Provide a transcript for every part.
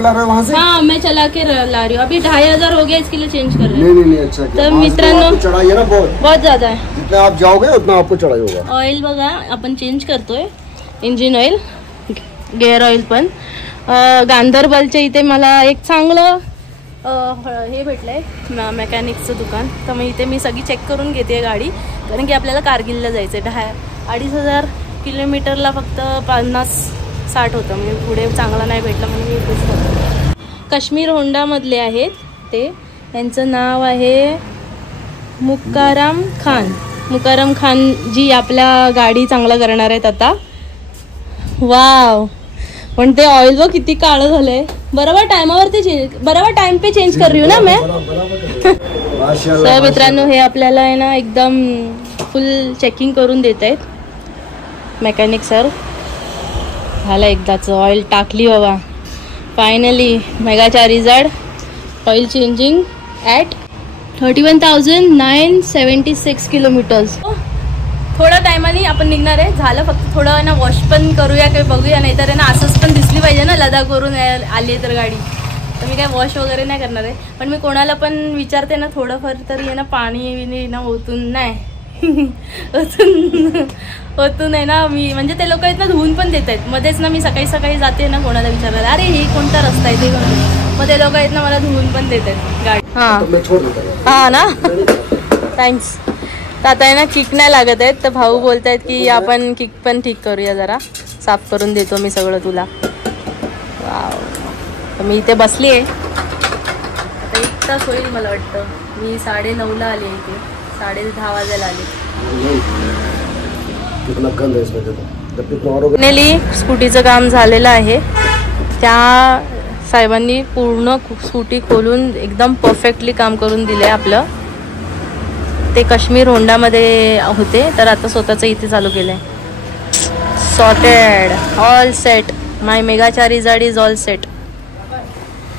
के ला रहे हो वहाँ से? हाँ मैं चला के ला रही हूँ, अभी 2500 हो गया, इसके लिए चेंज कर रहे हैं। नहीं अच्छा किया। तर मित्रांनो चढ़ाई है ना बहुत ज्यादा आहे, जितना आप जाओगे उतना आपको चढ़ाई होगा। ऑइल बघा आपण चेंज करतोय, इंजिन ऑइल, गिअर ऑइल पण। गांधरबलच्या इथे मला एक चांगलं हे भेटलंय मेकॅनिकचं दुकान, तर मग इथे मी सगळी चेक करून घेते गाडी, कारण की आपल्याला कारगिलला जायचं आहे। 2500 किलोमीटरला फक्त 50-60 होतं, म्हणजे पुढे चांगला नाही भेटला म्हणून मी इथेच करतो। काश्मीर होंडामधले आहेत ते, यांचं नाव आहे मुकाराम खान जी आपल्या गाडी चांगला करणार आहेत आता। वाव, पण ते ऑइल व किती काळं झालंय। बरोबर टाइम पे चेंज कर रही हूँ ना मैं। तर मित्रांनो हे आपल्याला आहे ना एकदम फुल चेकिंग करून देत आहेत मेकॅनिक सर। झालं एकदाच ऑइल टाकली बाबा finally. Megacharger oil changing at 31,976 kilometres. थोड्या टायमाने आपण निघणार आहे, झालं फक्त थोडं ना वॉश पण करूया काही बघूया, नाहीतर आहे ना असंच पण दिसली पाहिजे ना लदाखवरून आली तर गाडी, तर मी काय वॉश वगैरे नाही करणार आहे। पण मी कोणाला पण विचारते ना थोडंफार तरी आहे ना पाणी विणी ना ओतून नाही ओतून आहे ना मी, म्हणजे ते लोक आहेत ना धुवून पण देत आहेत मध्येच ना। मी सकाळी जाते ना कोणाला विचारायला, अरे हे कोणता रस्ता आहे ते कोणता, मग ते लोक आहेत ना मला धुवून पण देत आहेत गाडी। हा ना, थँक्स। तर आता आहे ना किक नाही लागत आहेत, तर भाऊ बोलतायत की आपण किक पण ठीक करूया, जरा साफ करून देतो मी सगळं तुला। वाव, तर मी इथे बसली आहे आता, 1 तास होईल मला वाटतं। मी 9:30ला आली इथे, 10:30 वाजायला आली। फायनली स्कूटीचं काम झालेलं आहे, त्या साहेबांनी पूर्ण स्कूटी खोलून एकदम परफेक्टली काम करून दिले आपलं। ते काश्मीर होंडामध्ये होते, तर आता स्वतःचं इथे चालू केलंय। Sorted, all set, my Megacharger is all set.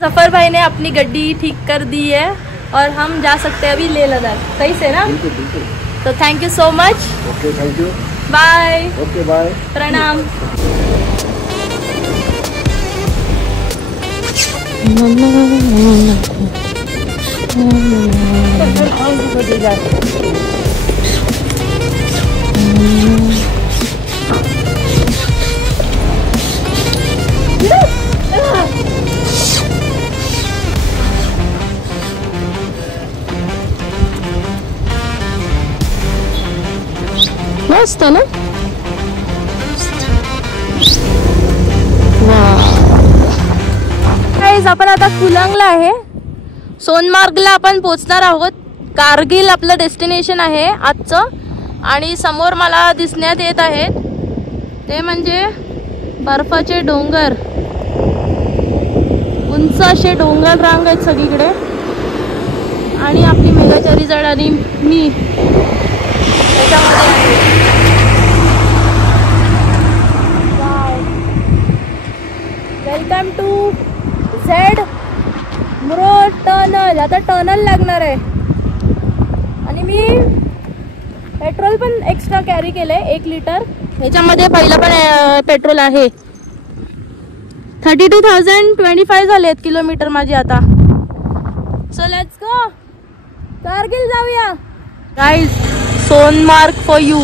सफर भाई ने अपनी गड्डी ठीक कर दी है और हम जा सकते हैं अभी लेह लद्दाख, सही से ना? तो thank you so much. Okay, thank you, bye. Okay bye, प्रणाम। मस्त ना, गाईज आपण आता कुलंगला आहे, सोनमार्गला आपण पोहोचणार आहोत। कारगिल आपलं डेस्टिनेशन आहे आजचं, आणि समोर मला दिसण्यात येत आहेत ते म्हणजे बर्फाचे डोंगर, उंच असे डोंगर रांग आहेत सगळीकडे, आणि आपली मेगाचार्जर आणि मी त्याच्यामध्ये आहे। Welcome to Z Morh tunnel. आता टनल लागणार आहे, आणि मी पेट्रोल पण एक्स्ट्रा कॅरी केलंय 1 लिटर। ह्याच्यामध्ये पहिलं पण पेट्रोल आहे। 32,025 झालेत किलोमीटर माझी आता। सो लेट्स गो, कारगिल जाऊया गाईज। Sonamarg for you.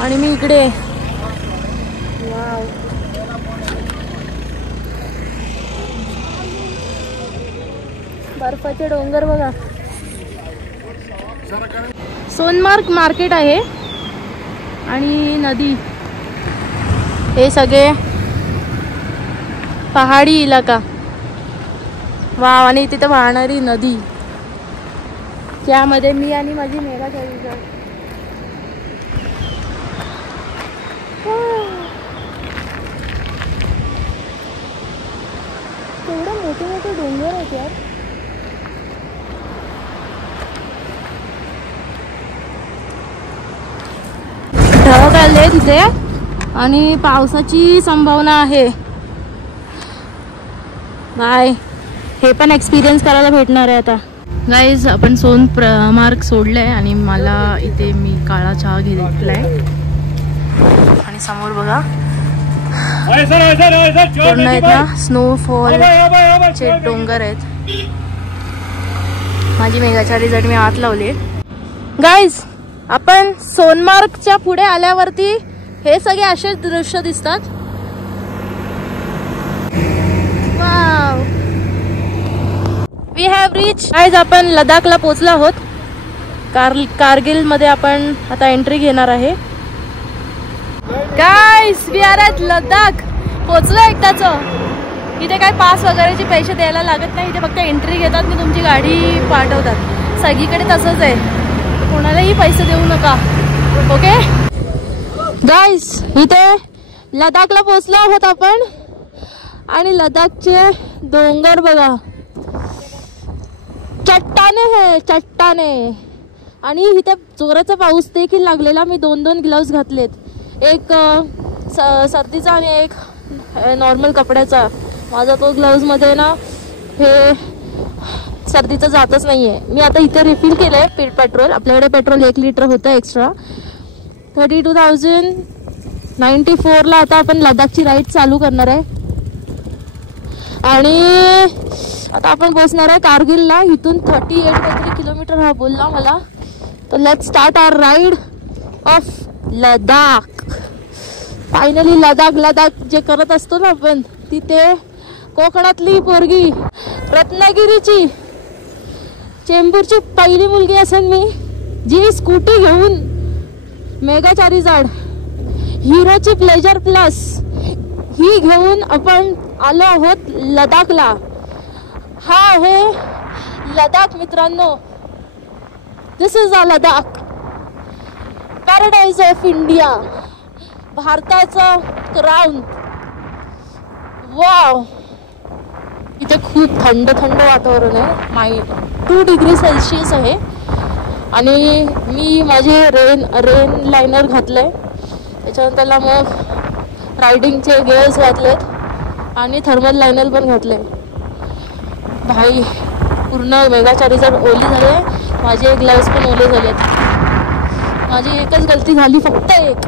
आणि मी इकडे, वाव, बर्फाचे डोंगर बघा। सोनमार्ग मार्केट आहे आणि नदी, हे सगळे पहाडी इलाका। वाव, आणि तिथे वाहणारी नदी, त्यामध्ये मी आणि माझी मेगाचार्जर। केवढे मोठे मोठे डोंगर आहेत यार। ढग आले तिथे आणि पावसाची संभावना आहे। बाय, हे पण एक्सपिरियन्स करायला भेटणार आहे आता। गाईज आपण सोनमार्ग सोडलंय आणि मला इथे मी काळा चहा घेतलाय, आणि समोर बघा पूर्ण आहेत ना स्नोफॉलचे डोंगर आहेत. माझी मेघाच्या रिझल्ट मी आत लावली. गाईज, आपण सोनमार्गच्या पुढे आल्यावरती हे सगळे असे दृश्य दिसतात. Wow, we have reach. Guys, आपण लडाखला पोहोचलो आहोत. कारगिल मध्ये आपण आता एंट्री घेणार आहे. Guys, we are at Ladakh. पोहोचलो एकदाच. इथे काय पास वगैरेचे पैसे द्यायला लागत नाही. इथे फक्त एंट्री घेतात आणि तुमची गाडी पाठवतात. सगळीकडे तसंच आहे, कोणालाही पैसे देऊ नका. ओके गाईज, इथे लडाखला पोहोचलो आहोत आपण. आणि लडाखचे डोंगर बघा, चट्टाने है चट्टाने. आणि इथे जोराचा पाऊस देखील लागलेला. मी 2 ग्लव्स घातलेत, एक सर्दीचा आणि एक नॉर्मल कपड्याचा. माझा तो ग्लव्समध्ये ना हे सर्दीचं जातच नाही आहे. मी आता इथे रिफिल केलं आहे पेट्रोल. आपल्याकडे पेट्रोल 1 लिटर होतं एक्स्ट्रा. 32,094ला आता आपण लडाखची राईड चालू करणार आहे. आणि आता आपण पोहोचणार आहे कारगिलला. इथून 38 किलोमीटर हा बोलला मला. तर let's start our ride of Ladakh. Finally Ladakh जे करत असतो ना आपण, तिथे कोकणातली पोरगी, रत्नागिरीची, चेंबूरची पहिली मुलगी असेल मी, जी स्कूटी घेऊन मेगाचारी जाड, हिरोची प्लेजर प्लस ही घेऊन आपण आलो आहोत लडाखला. हा आहे लडाख मित्रांनो. This is a Ladakh, paradise of India, भारताचा क्राउन. वाव, इथे खूप थंड वातावरण आहे. 2 डिग्री सेल्सिअस आहे. आणि मी माझे रेन लायनर घातलंय. त्याच्यानंतरला मग रायडिंगचे गिअर्स घातलेत आणि थर्मल लायनर पण घातले. भाई, पूर्ण मेगाचारी जर ओली झाले. माझे ग्लव्स पण ओले झालेत. माझी एकच गलती झाली, फक्त एक.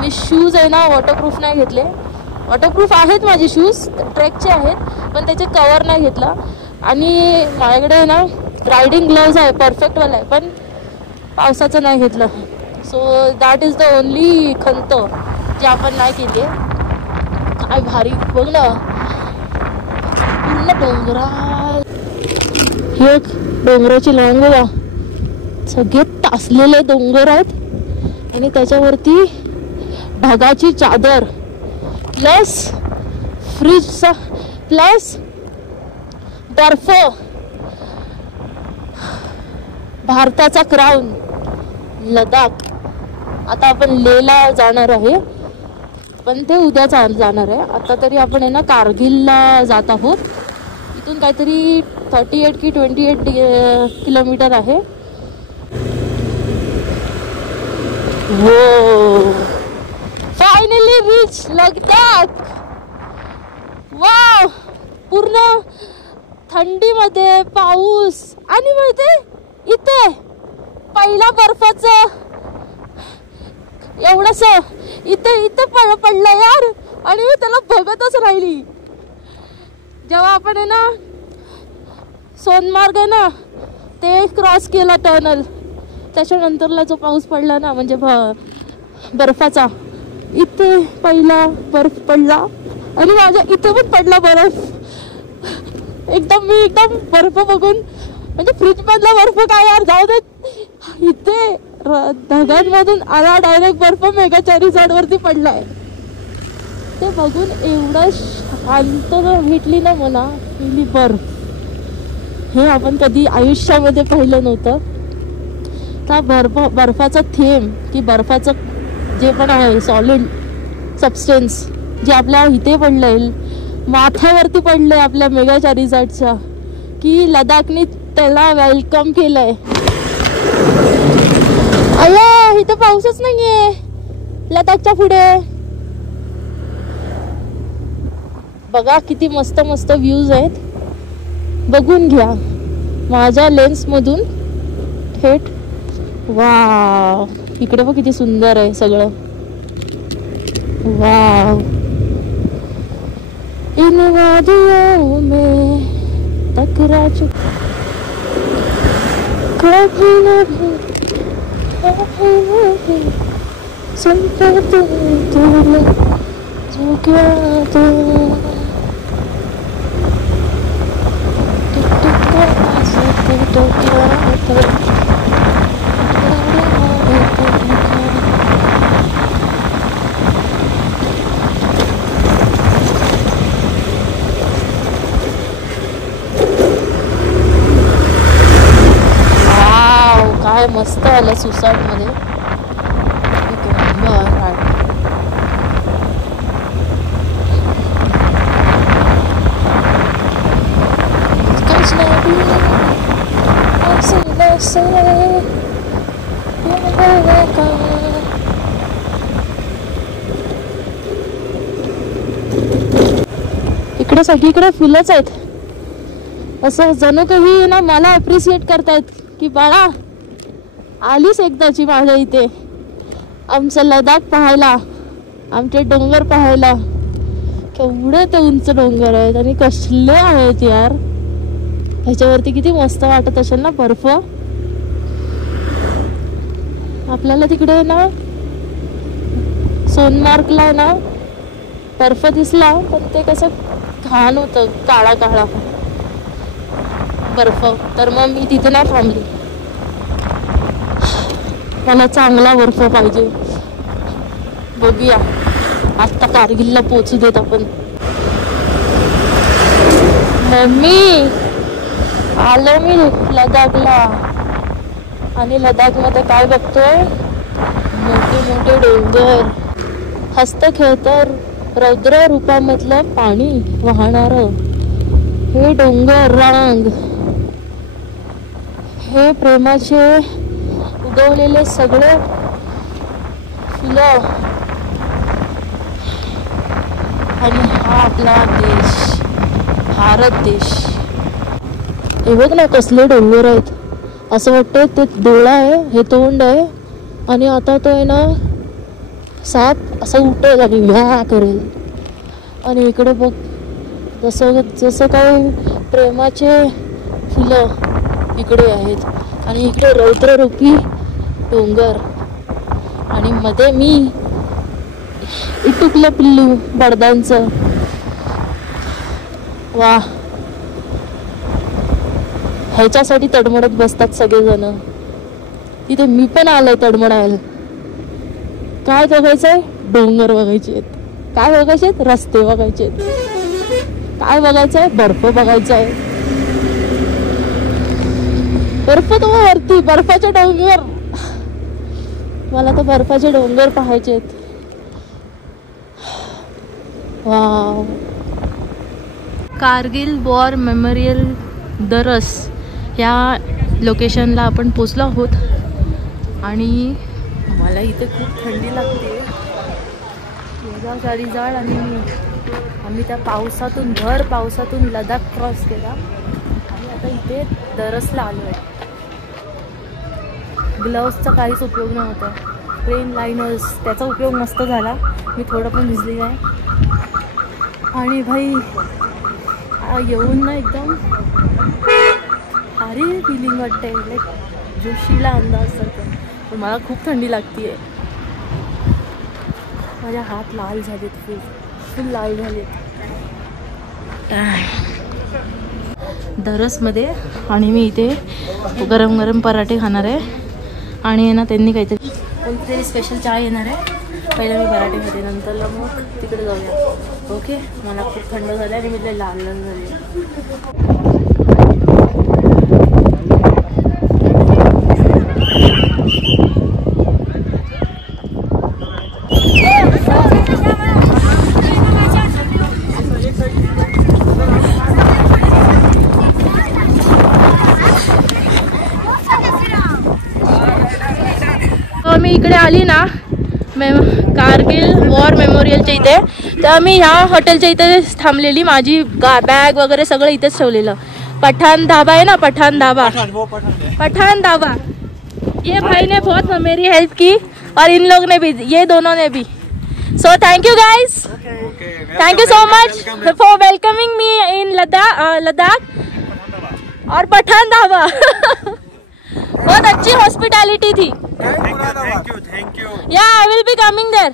मी शूज आहे ना वॉटरप्रूफ नाही घेतले. वॉटरप्रूफ आहेत माझे शूज, ट्रेकचे आहेत, पण त्याचे कवर नाही घेतला. आणि माझ्याकडे ना रायडिंग ग्लव्स आहे, परफेक्टवाला आहे, पण पावसाचं नाही घेतलं. So that is the only खंत जे आपण नाही केली. काय भारी बघ ना, पूर्ण डोंगरा. ही एक डोंगराची लांग बघा, सगळे तासलेले डोंगर आहेत. आणि त्याच्यावरती ढगाची चादर प्लस फ्रीजचा प्लस बर्फ. भारताचा क्राउन लडाख. आता आपण लेहला जाणार आहे, पण ते उद्या जाणार आहे. आता तरी आपण आहे ना कारगिलला जात आहोत. इथून काहीतरी 38 की 28 किलोमीटर आहे. हो, फायनली रीच लडाख. वाव, पूर्ण थंडीमध्ये पाऊस. आणि माहिती इथे पहिला बर्फाचं एवढस इथे पडलं यार. आणि मी त्याला बघतच राहिली. जेव्हा आपण आहे ना सोनमार्ग आहे ना ते क्रॉस केला टनल, त्याच्यानंतरला जो पाऊस पडला ना म्हणजे बर्फाचा, इथे पहिला बर्फ पडला. आणि माझ्या इथे पण पडला बर्फ. मी एकदम बर्फ बघून म्हणजे फ्रीज मधला बर्फ काय यार, जाऊ दे. इथे ढगांमधून आला डायरेक्ट बर्फ मेगाचारी झाडवरती पडलाय. ते बघून एवढं शांतता भेटली ना मला. पहिली बर्फ हे आपण कधी आयुष्यामध्ये पाहिलं नव्हतं. त्या बर्फाचा थेंब की बर्फाचं जे पण आहे सॉलिड सबस्टन्स जे आपल्या इथे पडलंय, माथ्यावरती पडलंय आपल्या मेगाचारी जाटच्या, की लडाखनी त्याला वेलकम केलंय. अय्या, इथे पाऊसच नाहीये लडाखच्या पुढे. बघा किती मस्त मस्त व्ह्यूज आहेत, बघून घ्या माझ्या लेन्स मधून थेट. वाव, इकडे बघ किती सुंदर आहे सगळं. वाह, इन वादियों में टकरा चुका कभी नहीं, सुनते तुम जो क्या तो तो क्या काय मस्त आलं सुसाट मध्ये. इकडे सगळीकडे फुलंच आहेत. असं जणू काही ना मला अप्रिशिएट करतायत की बाळा आलीस एकदाची माझ्या इथे आमचं लडाख पाहायला, आमचे डोंगर पाहायला. केवढे ते उंच डोंगर आहेत आणि कसले आहेत यार. ह्याच्यावरती किती मस्त वाटत असेल ना बर्फ. आपल्याला तिकडे ना सोनमार्गला ना बर्फ दिसला पण ते कसं घाण होतं, काळा काळा बर्फ. तर मग मी तिथे नाही थांबली. मला चांगला बर्फ पाहिजे. बघूया आता कारगिलला पोहोचू देत आपण. मम्मी आलो मी लडाखला आणि लडाख मध्ये काय बघतोय, मोठे मोठे डोंगर, हस्त खेळतर रौद्र रूपामधलं पाणी वाहणार, हे डोंगर रांग, हे प्रेमाचे उगवलेले सगळे फुलं आणि हा आपला देश भारत देश. हे बघ ना कसले डोंगर आहेत. असं वाटतंय ते डोळा आहे, हे तोंड आहे आणि आता तो आहे ना साप असं उठेल आणि व्या करेल. आणि इकडे बघ जसं जसं काही प्रेमाचे फुलं इकडे आहेत आणि इकडे रौद्ररूपी डोंगर आणि मध्ये मी इटुकलं पिल्लू बडदांचं. वा, ह्याच्यासाठी तडमडत बसतात सगळेजण. तिथे मी पण आलोय तडमडायला. काय बघायचंय? डोंगर बघायचे आहेत. काय बघायचे आहेत? रस्ते बघायचे आहेत. काय बघायचंय? बर्फ बघायचाय. बर्फ तो वरती, बर्फाचे डोंगर. मला तर बर्फाचे डोंगर पाहायचे आहेत. वाव. कारगिल वॉर मेमोरियल दरस या लोकेशनला आपण पोचलो आहोत आणि मला इथे खूप थंडी लागते. गाडी जाळ आणि आम्ही त्या पावसातून भर पावसातून लडाख क्रॉस केला आणि आता इथे दरसला आलो आहे. ग्लव्सचा काहीच उपयोग नव्हता. ट्रेन लाईनर्स त्याचा उपयोग मस्त झाला. मी थोडं पण भिजली आहे आणि भाई येऊन ना एकदम भारी फिलिंग वाटते. लाईक जोशीला अंदाज सारखं. पण मला खूप थंडी लागते. माझे हात लाल झालेत, फुल लाल झालेत दरसमध्ये. आणि मी इथे गरम गरम पराठे खाणार आहे आणि ना त्यांनी काहीतरी स्पेशल चाय येणार आहे. पहिलं मी पराठे खाते, नंतरला मग तिकडे जाऊया. ओके. मला खूप थंड झालं आणि मी ते लाल लाल झाले. मी इकडे आली ना कारगिल वॉर मेमोरियलच्या इथे, तर मी ह्या हॉटेलच्या इथे थांबलेली. माझी बॅग वगैरे सगळं इथेच ठेवलेलं. पठान ढाबा है ना, पठान ढाबा, पठान ढाबा. ये भाई ने बहुत मेरी हेल्प की और इन लोग ने भी, ये दोनों ने भी. So thank you guys. Thank you so much for welcoming me in Ladakh और पठान धाबा. बहुत अच्छी हॉस्पिटॅलिटी थी. Thank you. Yeah, I will be coming there.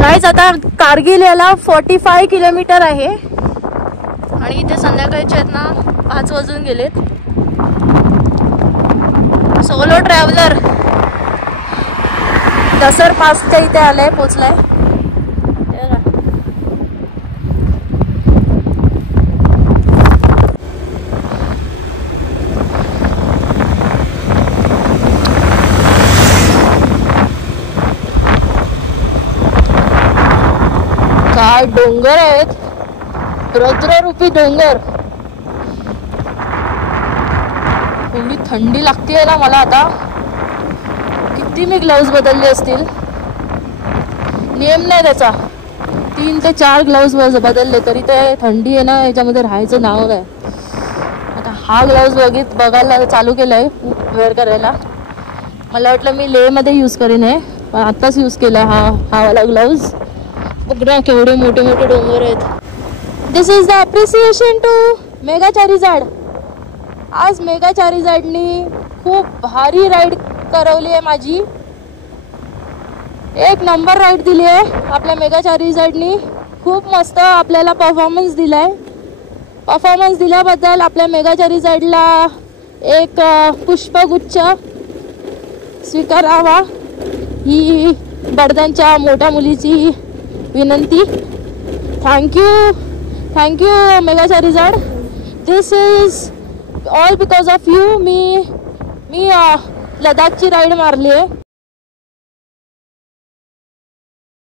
Guys आता कारगिल याला 45 किलोमीटर आहे आणि इथे संध्याकाळचे आहेत ना 5 वाजून गेलेत. सोलो ट्रॅव्हलर दसर पासच्या इथे आलाय, पोचलाय. काय डोंगर आहेत, रुद्ररूपी डोंगर. एवढी थंडी लागते ना मला आता. किती मी ग्लव्ज बदलले असतील, नियम नाही त्याचा. 3 ते 4 ग्लव्ज बदलले तरी ते थंडी आहे ना याच्यामध्ये राहायचं नाव नाही. आता हा ग्लव्ज बघायला चालू केलाय वेअर करायला. मला वाटलं मी लेह मध्ये यूज करीन आहे, पण आताच यूज केलाय हा वाला ग्लव्ज. बघा केवढे मोठे मोठे डोंगर आहेत. This is the appreciation to Mega Charizard. आज मेगा चारीझाडनी खूप भारी राईड करवली आहे माझी. 1 नंबर राईड दिली आहे आपल्या मेगा चारीझाडनी. खूप मस्त आपल्याला परफॉर्मन्स दिलाय. परफॉर्मन्स दिल्याबद्दल आपल्या मेगा चारीझाडला एक पुष्पगुच्छ स्वीकारावा ही बडद्यांच्या मोठ्या मुलीची विनंती. Thank you Mega Charizard. This is all because of you. मी लडाखची राईड मारली आहे.